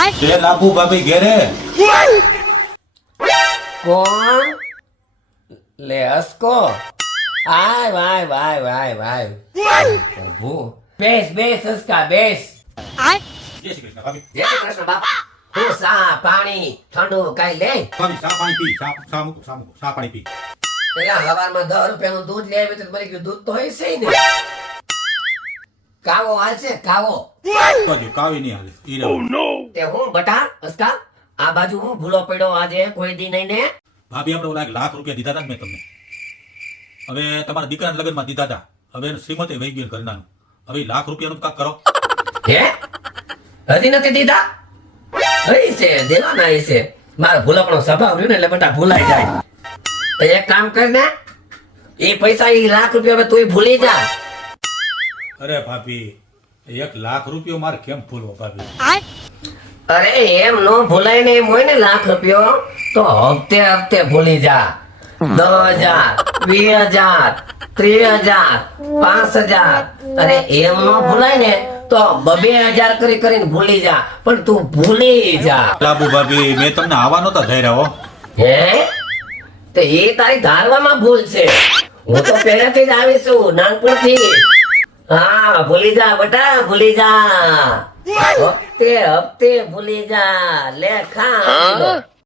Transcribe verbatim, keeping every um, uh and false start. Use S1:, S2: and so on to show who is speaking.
S1: તે લાભુ ભાભી ઘેરે
S2: કોણ લે હસકો આય વાય વાય વાય વાય પ્રભુ બેસ બેસ હસકા બેસ
S1: જય શ્રી કૃષ્ણ ભાભી
S2: જય શ્રી કૃષ્ણ બાપા હું સા પાણી ઠંડુ કઈ લે
S1: ભાભી ચા પાણી પી ચા ચા મૂકો ચા મૂકો ચા પાણી પી
S2: પેલા હવારમાં દસ રૂપિયાનું દૂધ લે આવી તો મરી ગયું દૂધ તો હોય છે ને કાવો હાલશે કાવો
S1: તો જો કાવી નહીં હાલે ઈ રહ્યો.
S2: તે હું બટા હસકા આ બાજુ હું ભૂલો પડ્યો આજે કોઈ દી નહીં ને
S1: ભાભી આપણે ઓલા એક લાખ રૂપિયા દીધા હતા ને મેં તમને હવે તમારા દીકરાના લગ્નમાં દીધા હતા હવે એનું શ્રીમતે વહી ગયું ઘરનાનું હવે ઈ લાખ રૂપિયાનું કાક કરો
S2: હે હજી નથી દીધા હઈ છે દેવાના હઈ છે મારો ભૂલકણો સ્વભાવ રહ્યો ને એટલે બટા ભૂલાઈ જાય તો એક કામ કર ને એ પૈસા એ લાખ રૂપિયા હવે તું ભૂલી જા
S1: અરે ભાભી એક લાખ રૂપિયો મારે કેમ ભૂલવો ભાભી
S2: અરે એમ નો ભૂલાય ને એમ હોય ને લાખ રૂપિયો તો હપ્તે હપ્તે ભૂલી જા દસ હજાર વીસ હજાર ત્રીસ હજાર પાંચ હજાર અને એમ નો ભૂલાય ને તો બબે હજાર કરી કરીને ભૂલી જા પણ તું ભૂલી જા
S1: લાભુ ભાભી મેં તમને આવા નહોતા ધૈર્યા હો
S2: હે તો એ તારી ધારવામાં ભૂલ છે હું તો પહેલેથી જ આવી છું નાનપણથી હા ભૂલી જા બેટા ભૂલી જા હપ્તે હપ્તે ભૂલી જા લે ખા